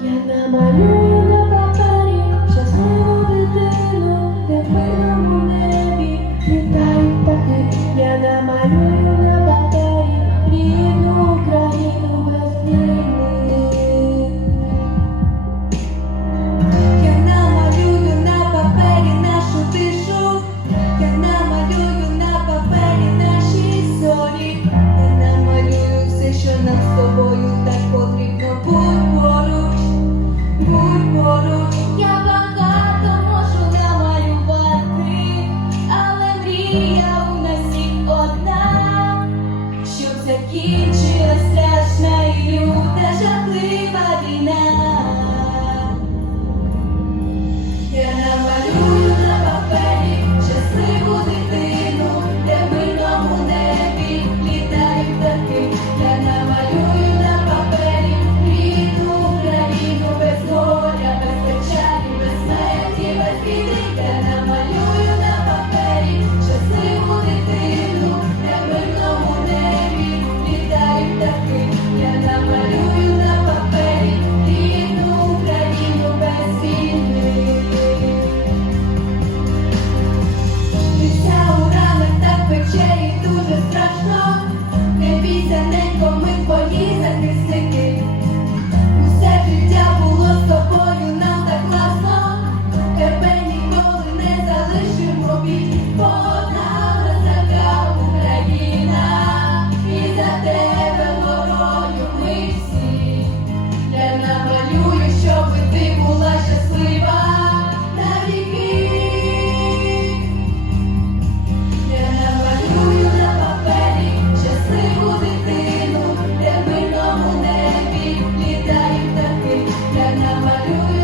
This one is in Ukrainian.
Я намалюю на папері щасливу дитину, де в мирному небі літають птахи. Я намалюю на папері рідну без війни. Я намалюю на папері нашу тишу. Я намалюю на папері наші сорі, Я намалюю все, що нам з тобою. Кінчилась і люта війна. Я намалюю на папері щасливу дитину, де в мирному літають птахи. Я намалюю на папері рідну Україну без горя, без печалі, без без біди. trabalhou